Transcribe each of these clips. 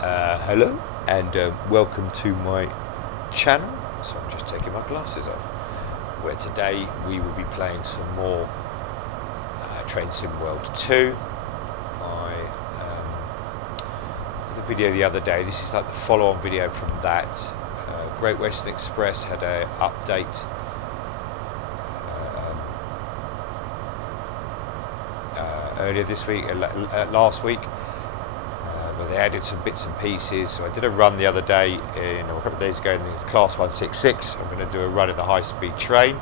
Hello and welcome to my channel. So I'm just taking my glasses off, where today we will be playing some more Train Sim World 2. I did a video the other day. This is like the follow-on video from that. Great Western Express had an update earlier this week, last week, where they added some bits and pieces. So I did a run the other day, a couple of days ago, in the Class 166. I'm going to do a run in the high-speed train.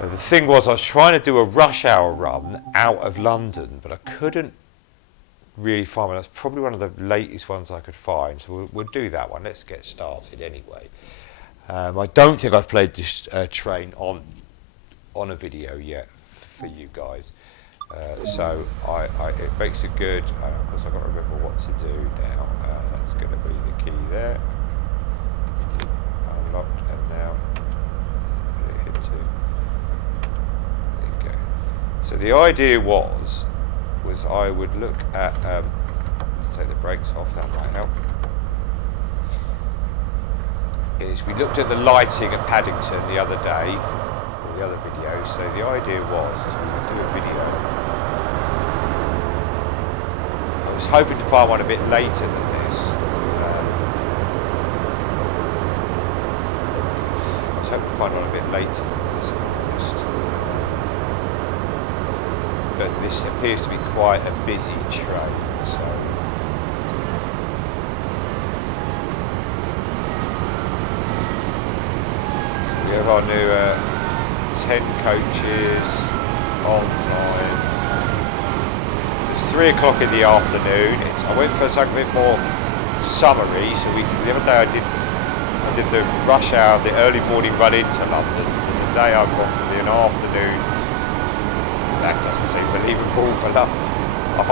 The thing was, I was trying to do a rush hour run out of London, but I couldn't really find one. That's probably one of the latest ones I could find, so we'll do that one. Let's get started anyway. I don't think I've played this train on a video yet for you guys. So it makes it good. Of course, I've got to remember what to do now. That's going to be the key there. Unlocked, and now put it into. There you go. So the idea was I would look at. Let's take the brakes off. That might help. Is we looked at the lighting at Paddington the other day, or the other video. So the idea was we would do a video. I was hoping to find one a bit later than this. I was hoping to find one a bit later than this, but this appears to be quite a busy train, so we have our new 10 coaches on time. It's 3 o'clock in the afternoon. I went for something a bit more summery, so the other day I did the rush hour, the early morning run into London. So today I've gone for the afternoon. That doesn't seem believable for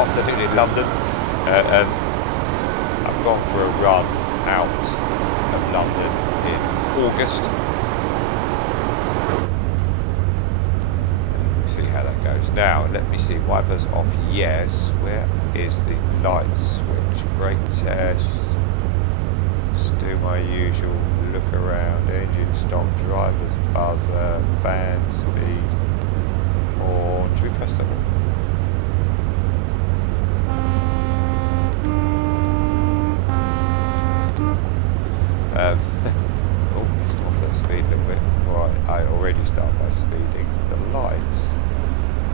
afternoon in London. I've gone for a run out of London in August. See how that goes. Now let me see. Wipers off, yes. Where is the light switch? Brake test. Just do my usual look around. Engine stop, driver's buzzer, fan speed. Or should we press that one? Oh, just off that speed a little bit. Right, I already start by speeding. The lights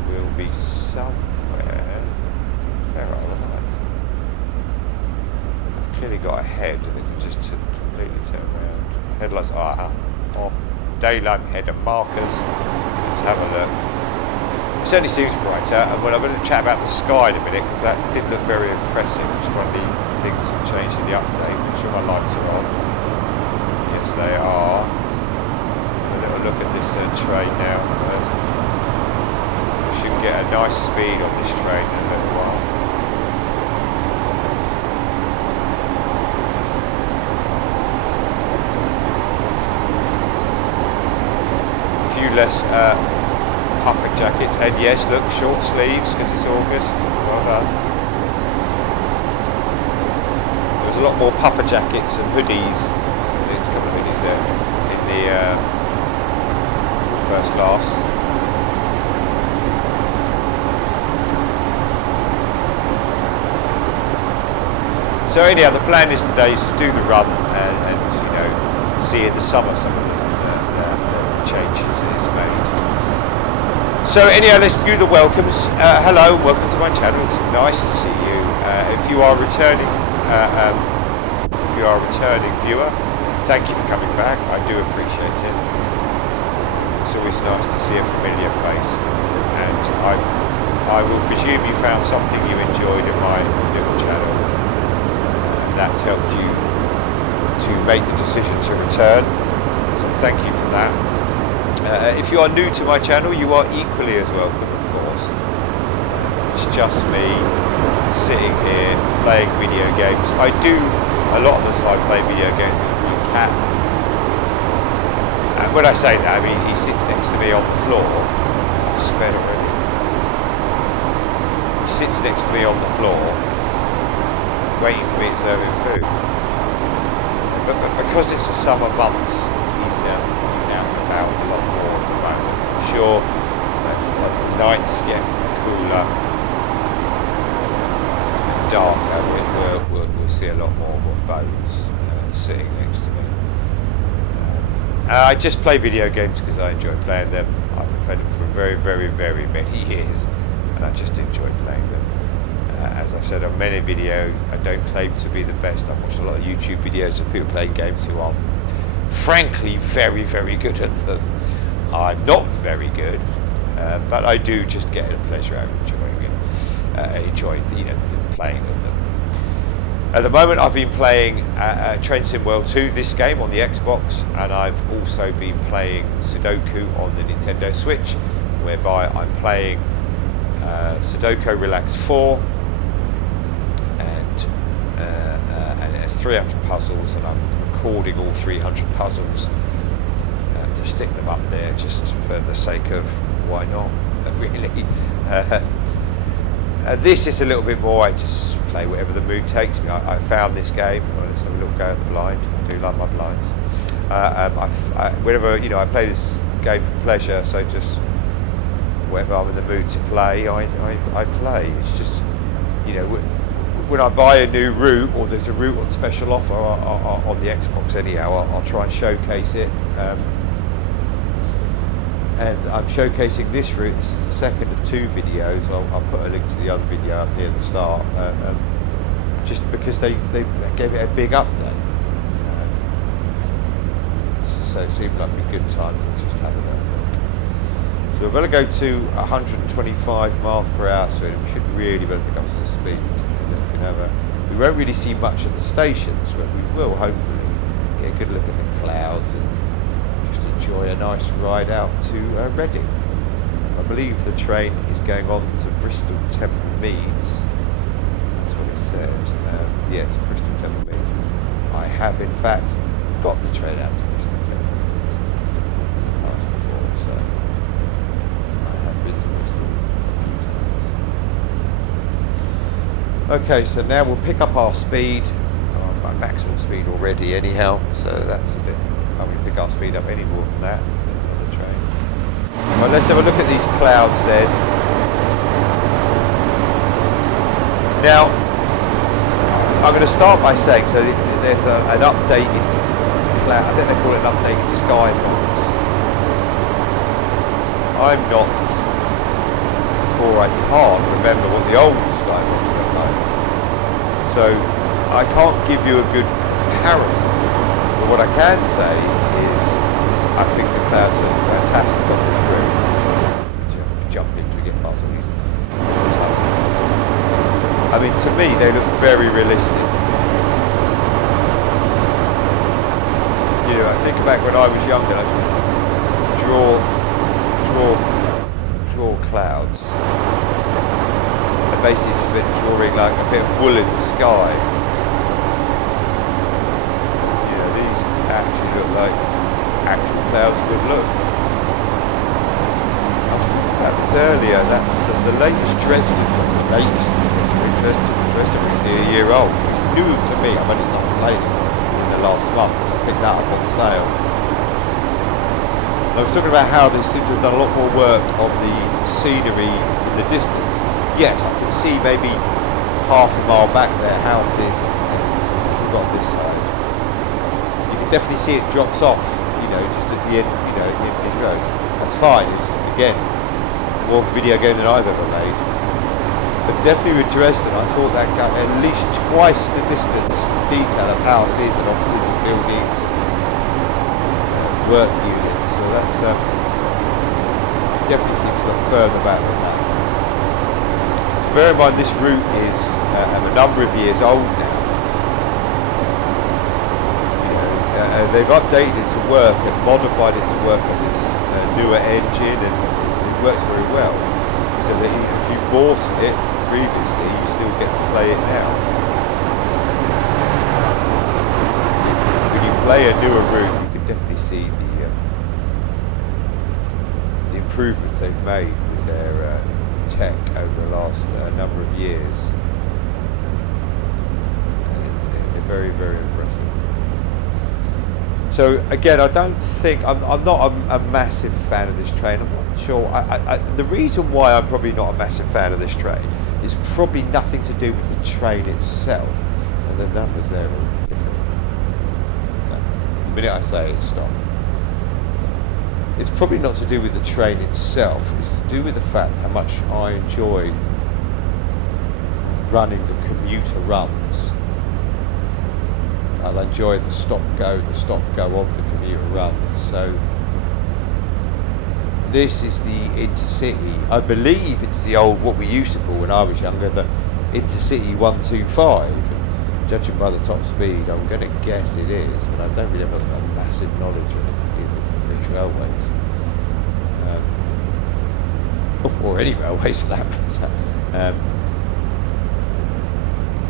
will be somewhere. Where are the lights? I've clearly got a head that can just completely turn around. Headlights are off. Daylight header markers. Let's have a look. It certainly seems brighter. And I'm going to chat about the sky in a minute, because that did look very impressive, which is one of the things that changed in the update. Make sure my lights are on. Yes, they are. A little look at this train now first. We should get a nice speed on this train in a little while. A few less puffer jackets, and yes, look, short sleeves because it's August. Well done. There's a lot more puffer jackets and hoodies. There's a couple of hoodies there in the first class. So anyhow, the plan is today is to do the run and see in the summer some of the changes that it's made. So anyhow, let's do the welcomes. Hello, welcome to my channel. It's nice to see you. If you are a returning viewer, thank you for coming back. I do appreciate it. It's always nice to see a familiar face, and I will presume you found something you enjoyed in my little channel, and that's helped you to make the decision to return. So thank you for that. If you are new to my channel, you are equally as welcome, of course. It's just me sitting here playing video games. I do, a lot of the time, play video games with my cat. And when I say that, I mean he sits next to me on the floor. I've sped already. He sits next to me on the floor waiting for me to serve him food. But because it's the summer months, he's out and about a lot more at the moment. I'm sure as the nights get cooler and darker, we'll see a lot more Bones sitting next to me. I just play video games because I enjoy playing them. I've played them for very, very, very many years, and I just enjoy playing them. As I've said on many videos, I don't claim to be the best. I've watched a lot of YouTube videos of people playing games who are frankly very, very good at them. I'm not very good, but I do just get a pleasure out of enjoying the playing of them. At the moment, I've been playing Train Sim World 2, this game on the Xbox, and I've also been playing Sudoku on the Nintendo Switch, whereby I'm playing Sudoku Relax 4, and it has 300 puzzles, and I'm recording all 300 puzzles to stick them up there just for the sake of why not, really. This is a little bit more, I just play whatever the mood takes me. I found this game. Well, let's have a little go at the blind. I do like my blinds. Whenever I play this game for pleasure, so just whatever I'm in the mood to play, I play. It's just, when I buy a new route or there's a route on special offer on the Xbox anyhow, I'll try and showcase it. And I'm showcasing this route. This is the second of 2 videos. I'll put a link to the other video up near the start, just because they gave it a big update. So it seemed like a good time to just have a look. So we're going to go to 125 miles per hour soon. We should really better pick up some speed. We won't really see much at the stations, but we will hopefully get a good look at the clouds and enjoy a nice ride out to Reading. I believe the train is going on to Bristol Temple Meads. That's what it said. Yeah, to Bristol Temple Meads. I have in fact got the train out to Bristol Temple Meads once before, so I have been to Bristol a few times. Okay, so now we'll pick up our speed. My maximum speed already anyhow, so that's a bit. I won't pick our speed up any more than that on the train. Right, let's have a look at these clouds then. Now, I'm going to start by saying, so there's an updated cloud, I think they call it an updated skybox. I'm not, or I can't remember what the old skybox looked like. So, I can't give you a good comparison. What I can say is, I think the clouds look fantastic on this route. Jump into to get past all these tunnels. I mean, to me, they look very realistic. I think back when I was younger, I used to draw clouds. And basically just been drawing like a bit of wool in the sky. Actually look like actual clouds would look. I was thinking about this earlier, that the latest Dresden is a year old. It's new to me. I've only started playing it in the last month. I picked that up on sale. I was talking about how they seem to have done a lot more work on the scenery in the distance. Yes, I can see maybe half a mile back there houses, and we've got this side. Definitely see it drops off, just at the end, in road. That's fine. It's, again, more of a video game than I've ever made. But definitely with Dresden, I thought that got at least twice the distance detail of houses and offices and buildings and work units. So that's definitely seems a lot further back than that. So bear in mind, this route is a number of years old now. They've updated it to work and modified it to work on this newer engine, and it works very well. So that if you bought it previously, you still get to play it now. When you play a newer route, you can definitely see the improvements they've made with their tech over the last number of years. very, very impressive. So again, I don't think I'm not a massive fan of this train. I'm not sure. The reason why I'm probably not a massive fan of this train is probably nothing to do with the train itself. And the numbers there. The minute I say it stopped. It's probably not to do with the train itself. It's to do with the fact how much I enjoy running the commuter runs. I'll enjoy the stop-go of the commuter runs. So this is the Intercity. I believe it's the old, what we used to call when I was younger, the Intercity 125. And judging by the top speed, I'm going to guess it is, but I don't really have a massive knowledge of British railways. Or any railways for that matter.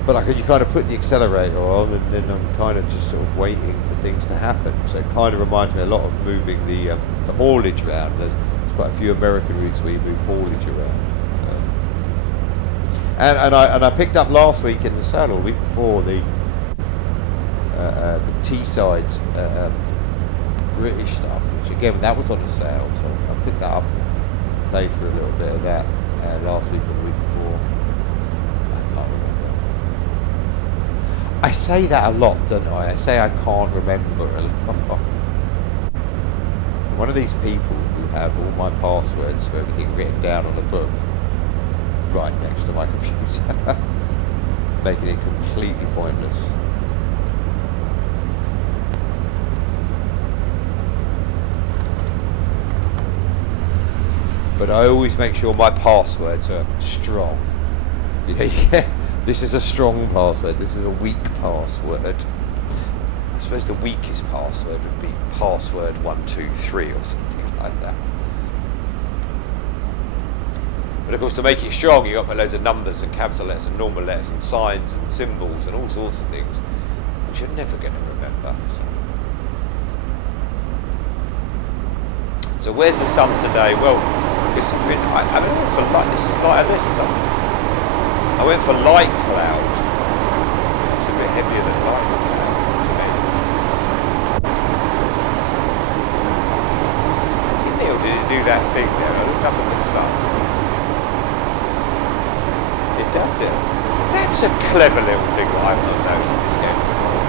But you kind of put the accelerator on, and then I'm kind of just sort of waiting for things to happen. So it kind of reminds me a lot of moving the haulage around. There's quite a few American routes where you move haulage around. And I picked up last week in the sale, or the week before, the Teesside British stuff, which again that was on a sale. So I picked that up, played for a little bit of that last week or the week before. I say that a lot, don't I? I say I can't remember a lot. One of these people who have all my passwords for everything written down on a book right next to my computer, making it completely pointless. But I always make sure my passwords are strong. You know, this is a strong password, this is a weak password. I suppose the weakest password would be password 123 or something like that. But of course, to make it strong, you've got to put loads of numbers and capital letters and normal letters and signs and symbols and all sorts of things, which you're never going to remember. So where's the sun today? Well, it's I went for light. This is light, and this is something. I went for light cloud. So it's a bit heavier than light cloud to me. See, Neil, did it do that thing there? I looked up at the sun. It does it. That's a clever little thing that I've not noticed in this game before.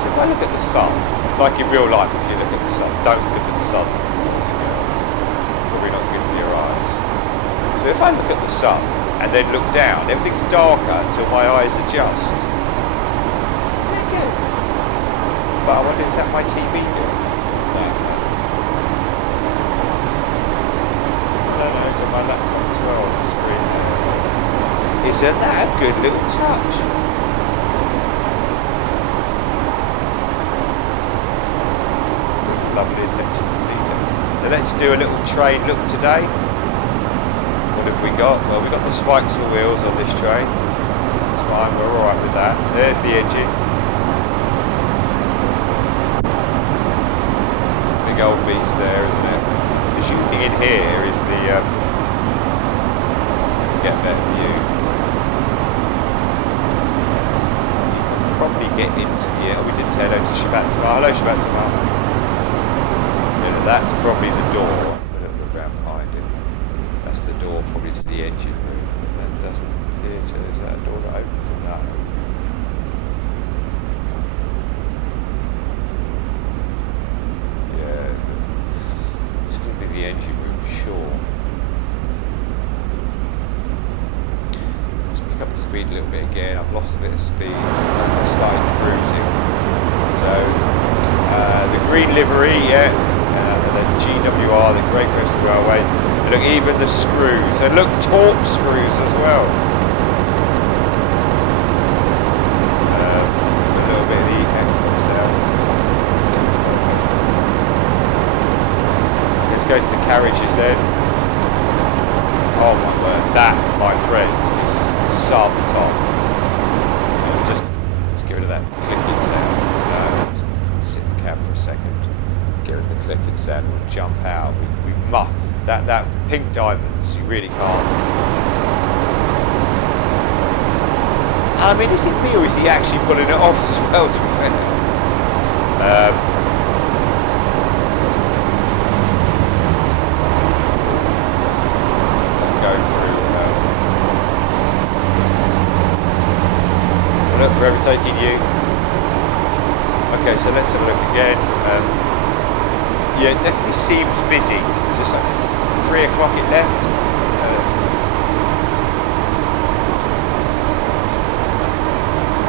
So if I look at the sun, like in real life, if you look at the sun, don't look at the sun. Probably not good for your eyes. So if I look at the sun and then look down, everything's darker until my eyes adjust. Isn't that good? But I wonder, is that my TV doing? I don't know, it's on my laptop as well on the screen. Isn't that a good little touch? Lovely attention to detail. So let's do a little train look today. What have we got? Well, we've got the spikes for wheels on this train. That's fine, we're alright with that. There's the engine. Big old beast there, isn't it? The shooting in here is the... get a better view. You can probably get into the... Oh, we didn't say hello to Shabatsuma. Hello, Shabatsuma. Yeah, that's probably the door. A little bit around behind it. That's the door probably to the engine room. That doesn't appear to. Is that a door that opens? No. Yeah. This could be the engine room for sure. Let's pick up the speed a little bit again. I've lost a bit of speed. I started cruising. So the green livery, yeah. The GWR, the Great Western Railway. And look, even the screws. And look, torque screws as well. A little bit of the Xbox there. Let's go to the carriages then. Oh my word, that, my friend, is sub-top. Let's get rid of that clicking sound. Sit in the cab for a second. Get rid of the clicking sound, we'll jump out. We must. That pink diamonds, you really can't. I mean, is it me or is he actually pulling it off as well, to be fair? Let's go through. Look, we're overtaking you. Okay, so let's have a look again. Yeah, it definitely seems busy. It's just like 3 o'clock it left.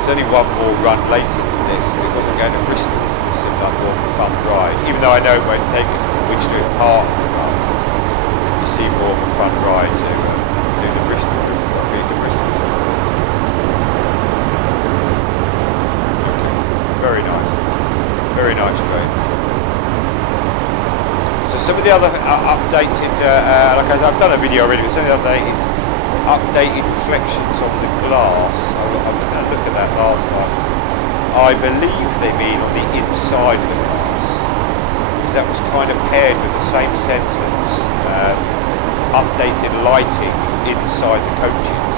There's only one more run later than this, but it wasn't going to Bristol, so this seemed like more of a fun ride. Even though I know it won't take us, which do it part of the run, you see more of a fun ride to do the Bristol route. So I'll be to Bristol. Okay, very nice. Very nice train. So some of the other updated, like I've done a video already, but some of the updated reflections on the glass. I was going to look at that last time. I believe they mean on the inside of the glass, because that was kind of paired with the same sentence. Updated lighting inside the coaches.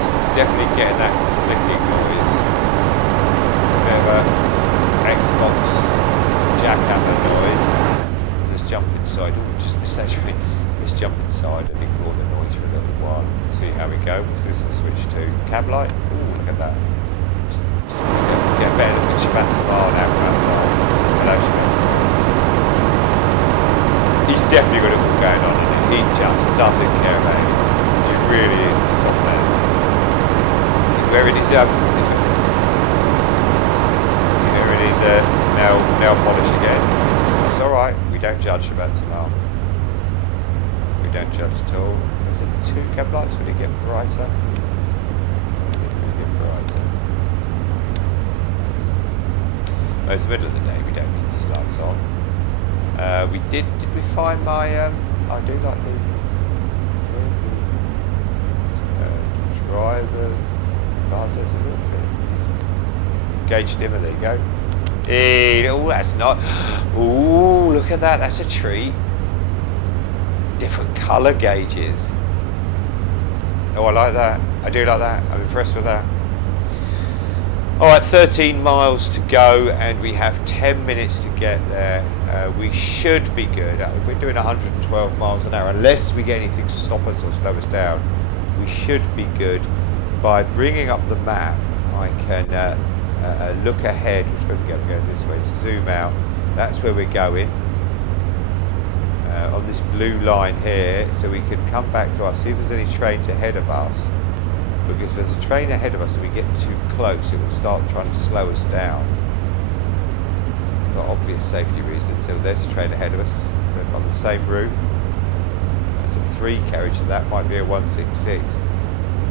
So definitely getting that clicking noise. A bit of a Xbox jackhammer noise. Let's jump inside. Oh, just missed that train. Let's jump inside and ignore the noise for a little while. See how we go. What's this? Switch to cab light. Oh, look at that. Get a better look at Shabat's bar now from outside. Hello, Shabat. He's definitely got it all going on, and he just doesn't care about it. He really is the top man. He's wearing his nail polish again. It's alright, we don't judge about Samal. We don't judge at all. Is it 2 cab lights? Will it get brighter? Will it get brighter? Oh, it's the middle of the day, we don't need these lights on. We did we find my, I do like the, where's the, drivers, there's a little bit, gauge dimmer, there you go. Hey, oh, that's not, ooh, look at that, that's a treat. Different colour gauges. Oh, I like that, I do like that, I'm impressed with that. Alright, 13 miles to go and we have 10 minutes to get there. We should be good. If we're doing 112 miles an hour, unless we get anything to stop us or slow us down, we should be good. By bringing up the map, I can look ahead, we're supposed to go this way, zoom out, that's where we're going. On this blue line here, so we can come back to us, see if there's any trains ahead of us. Because if there's a train ahead of us and we get too close, it will start trying to slow us down. For obvious safety reasons. So there's a train ahead of us. We're on the same route. It's a 3 carriage, so that might be a 166,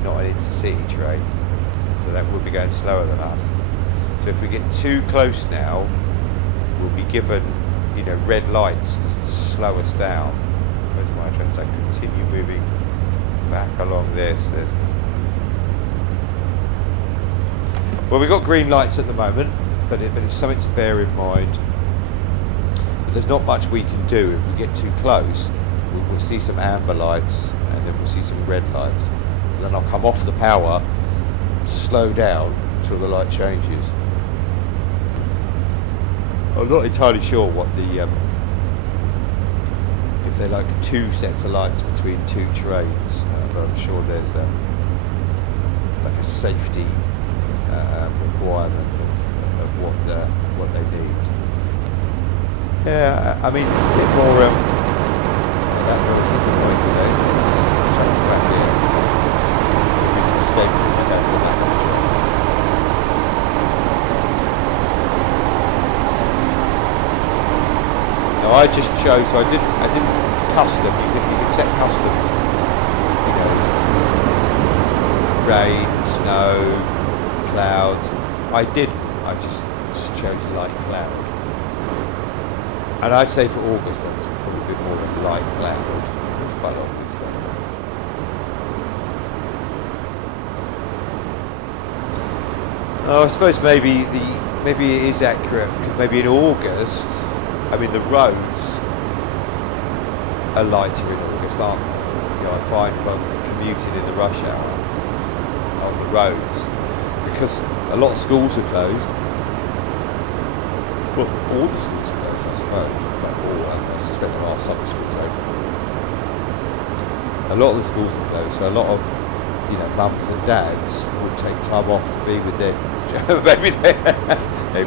not an intercity train. So that will be going slower than us. So if we get too close now, we'll be given, you know, red lights to slow us down. Where's my train? So I continue moving back along this. Well, we've got green lights at the moment, but it's something to bear in mind. But there's not much we can do. If we get too close, we'll see some amber lights, and then we'll see some red lights. So then I'll come off the power, slow down until the light changes. I'm not entirely sure what the if they're like 2 sets of lights between 2 trains, but I'm sure there's like a safety requirement of what they need. Yeah, I mean, it's a bit more that noise is annoying today. Jump back here. Escape from the back of the Now I just chose, so I didn't custom. You can set custom, you know, rain, snow, clouds. I just chose light cloud. And I'd say for August that's probably a bit more than light cloud. There's quite a lot of things going on. Oh, I suppose maybe it is accurate, because maybe in August, I mean the roads are lighter in August, aren't they? You know, I find on commuting in the rush hour on the roads, because a lot of schools are closed. Well, all the schools are closed, I suppose. But all, I suspect there are some schools open. A lot of the schools are closed, so a lot of mums and dads would take time off to be with their maybe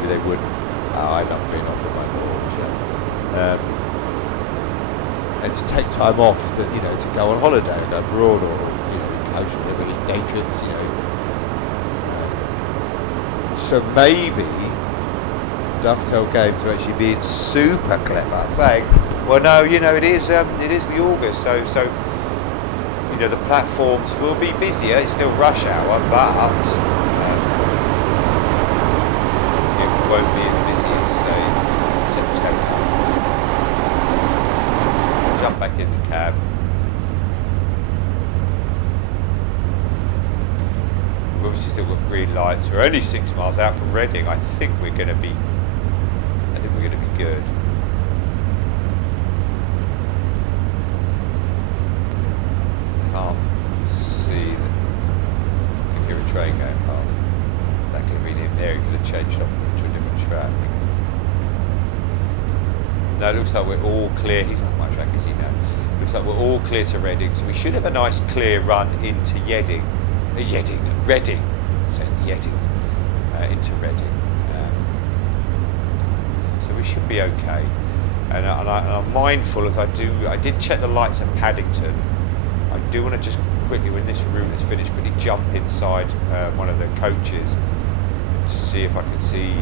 they would. I love being off with my daughter. And to take time off to to go on holiday, go abroad, or occasionally day trips. So maybe Dovetail Games are actually being super clever, saying, well, no, it is the August, so the platforms will be busier. It's still rush hour, but it won't be as busy as, say, September. Jump back in the cab. We've obviously still got green lights. We're only 6 miles out from Reading. I think we're going to be good. Can't see that. I can hear a train going past. That could have been in there. It could have changed off to a different track. No, it looks like we're all clear. He's not my track, is he now? Looks like we're all clear to Reading, so we should have a nice clear run into Reading. I'm saying Yedding. Into Reading. So we should be okay. And I'm mindful as I did check the lights at Paddington. I do want to just quickly, when this route is finished, quickly jump inside one of the coaches to see if I can see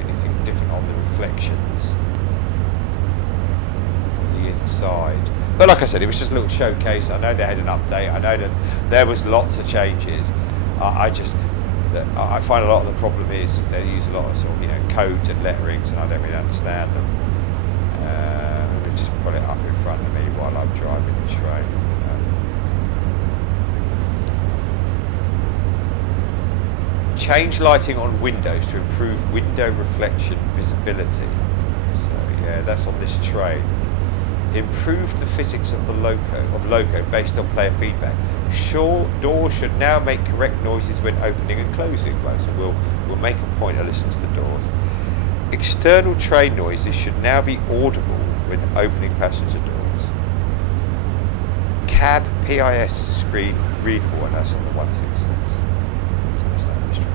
anything different on the reflections on the inside. But like I said, it was just a little showcase. I know they had an update. I know that there was lots of changes. I find a lot of the problem is they use a lot of sort of codes and letterings, and I don't really understand them. Let me just put it up in front of me while I'm driving the train. Change lighting on windows to improve window reflection visibility. So yeah, that's on this train. Improve the physics of the loco based on player feedback. Doors should now make correct noises when opening and closing. Right, so we'll make a point to listen to the doors. External train noises should now be audible when opening passenger doors. Cab PIS screen readable, and that's on the 166. So that's not this train.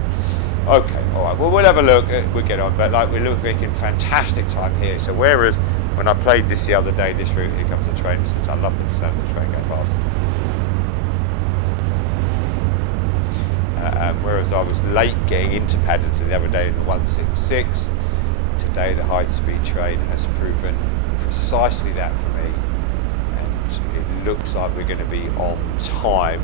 Okay, all right. Well, we'll have a look. We'll get on, but we're making fantastic time here. So whereas when I played this the other day, this route, here comes the train. I love the sound of the train going past. Whereas I was late getting into Paddington the other day in the 166, today the high-speed train has proven precisely that for me, and it looks like we're going to be on time.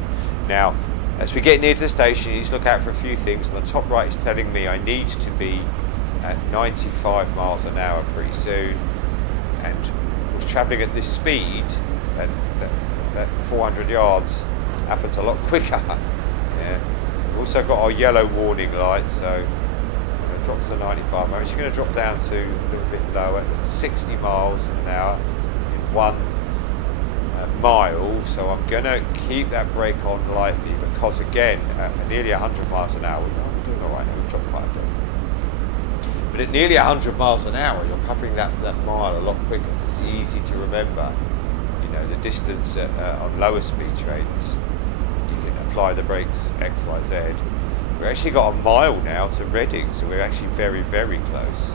Now, as we get near to the station, you need to look out for a few things. On the top right is telling me I need to be at 95 miles an hour pretty soon, and I was travelling at this speed, and that 400 yards happens a lot quicker. Yeah. We've also got our yellow warning light, so I'm going to drop to 95. I'm actually going to drop down to a little bit lower, 60 miles an hour in 1 mile. So I'm going to keep that brake on lightly because, again, at nearly 100 miles an hour, we're doing all right now. We've dropped quite a bit. But at nearly 100 miles an hour, you're covering that mile a lot quicker. So it's easy to remember, the distance on lower speed trains. Apply the brakes X, Y, Z. We've actually got a mile now to Reading, so we're actually very, very close.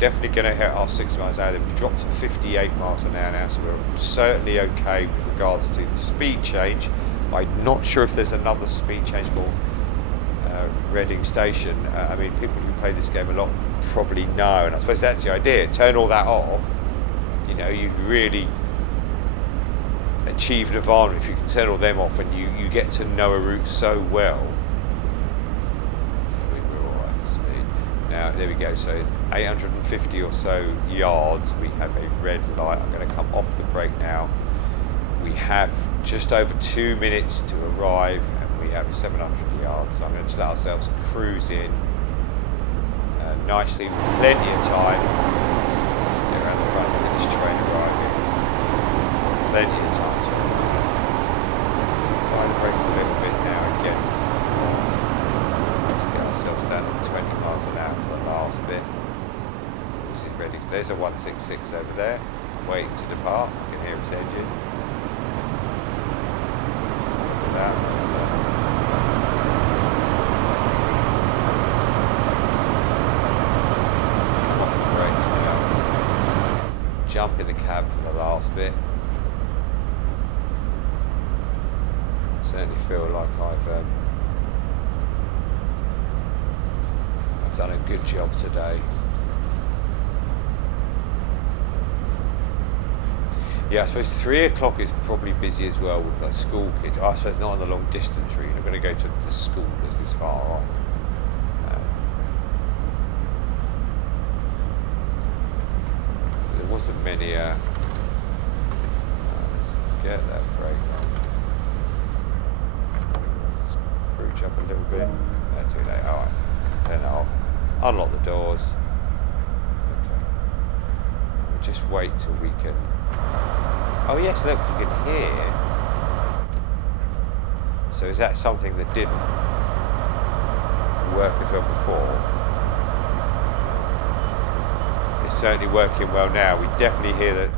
Definitely going to hit our 6 miles an hour. We've dropped to 58 miles an hour now, so we're certainly okay with regards to the speed change. I'm not sure if there's another speed change for Reading Station. I mean, people who play this game a lot probably know, and I suppose that's the idea. Turn all that off. You really achieve an advantage if you can turn all them off, and you get to know a route so well. We're all right for speed. Now, there we go. So 850 or so yards, we have a red light. I'm going to come off the brake now. We have just over 2 minutes to arrive, and we have 700 yards. So I'm going to just let ourselves cruise in nicely, plenty of time. Let's get around the front, look at this train arriving. plenty of time to apply the brakes a little bit now again. Let's get ourselves down to 20 miles an hour for the last bit. This is ready. There's a 166 over there, waiting to depart. You can hear its engine. Look at that. Come off the brakes now. Jump in the cab for the last bit. Certainly feel like I've done a good job today. Yeah, I suppose 3 o'clock is probably busy as well with like school kids. I suppose not on the long distance route. You're going to go to the school that's this far on. There wasn't many. Let's get that brake on. Scrooge up a little bit. That's too late. All right. Then I'll unlock the doors. Okay. We'll just wait till we can. Oh yes, look, you can hear. So is that something that didn't work as well before? It's certainly working well now. We definitely hear that.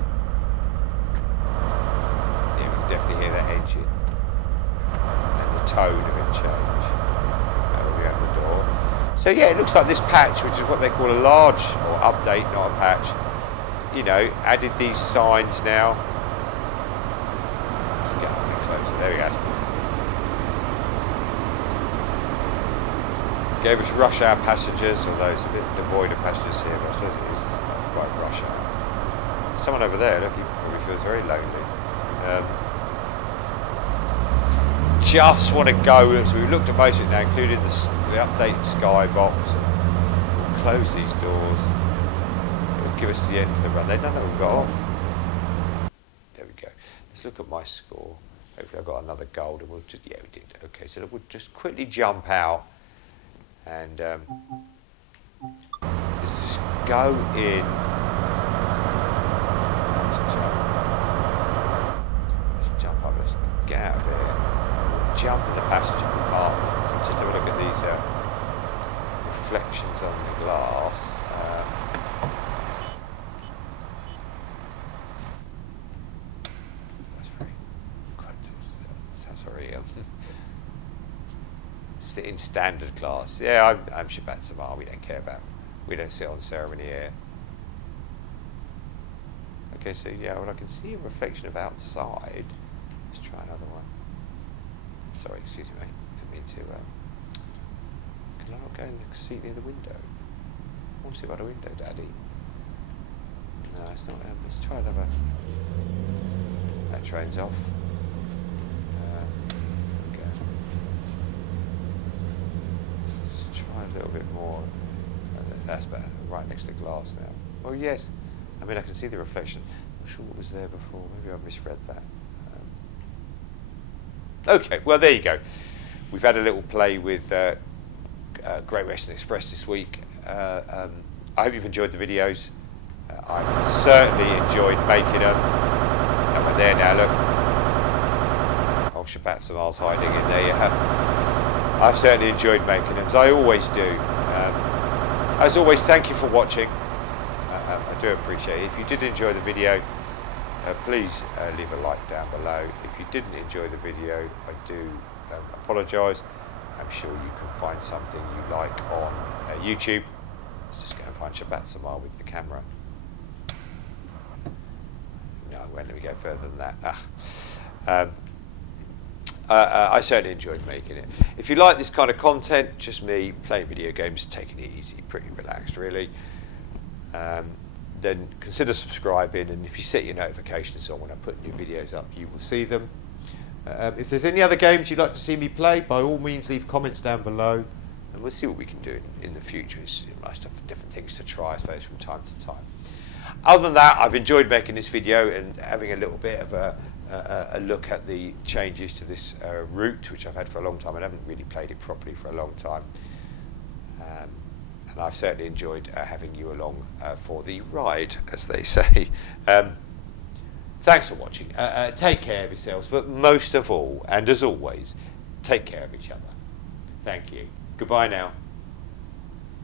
Yeah, we can definitely hear that engine and the tone of it change. Now we open the door. So yeah, it looks like this patch, which is what they call a large or update, not a patch. You know, added these signs now. Let's get a bit closer. There we go. Gave us rush hour passengers, although it's a bit devoid of passengers here, but I suppose it is quite rush hour. Someone over there, look, he probably feels very lonely. Just want to go, so we've looked at most of it now, including the updated skybox. We'll close these doors. Give us the end of the run. They don't know we've got off. There we go. Let's look at my score. Hopefully I got another gold and we'll just, yeah, we did. Okay, so we'll just quickly jump out and let's just go in. Let's jump up, let's get out of here. We'll jump in the passenger compartment. Just have a look at these reflections on the glass. In standard class. Yeah, I'm Shabbat Samar. We don't care about. We don't sit on ceremony here. Okay, so yeah, well I can see a reflection of outside. Let's try another one. Sorry, excuse me. Didn't mean to. Can I not go in the seat near the window? I want to see by the window, Daddy. No, it's not. Let's try another. That train's off. A little bit more. That's better. Right next to the glass now. Oh yes. I mean, I can see the reflection. I'm not sure what was there before. Maybe I misread that. Okay. Well, there you go. We've had a little play with Great Western Express this week. I hope you've enjoyed the videos. I've certainly enjoyed making them. And we're there now. Look. Oh, Shabbat Samar's hiding in there. I've certainly enjoyed making them, as I always do. As always, thank you for watching. I do appreciate it. If you did enjoy the video, please leave a like down below. If you didn't enjoy the video, I do apologise. I'm sure you can find something you like on YouTube. Let's just go and find Shabbat Samar with the camera. No, well, let me go further than that. I certainly enjoyed making it. If you like this kind of content, just me playing video games, taking it easy, pretty relaxed really, then consider subscribing, and if you set your notifications on when I put new videos up, you will see them. If there's any other games you'd like to see me play, by all means leave comments down below, and we'll see what we can do in the future. It's nice to have different things to try, I suppose, from time to time. Other than that, I've enjoyed making this video and having a little bit of a look at the changes to this route, which I've had for a long time. I haven't really played it properly for a long time, and I've certainly enjoyed having you along for the ride, as they say. Thanks for watching. Take care of yourselves, but most of all, and as always, take care of each other. Thank you. Goodbye now.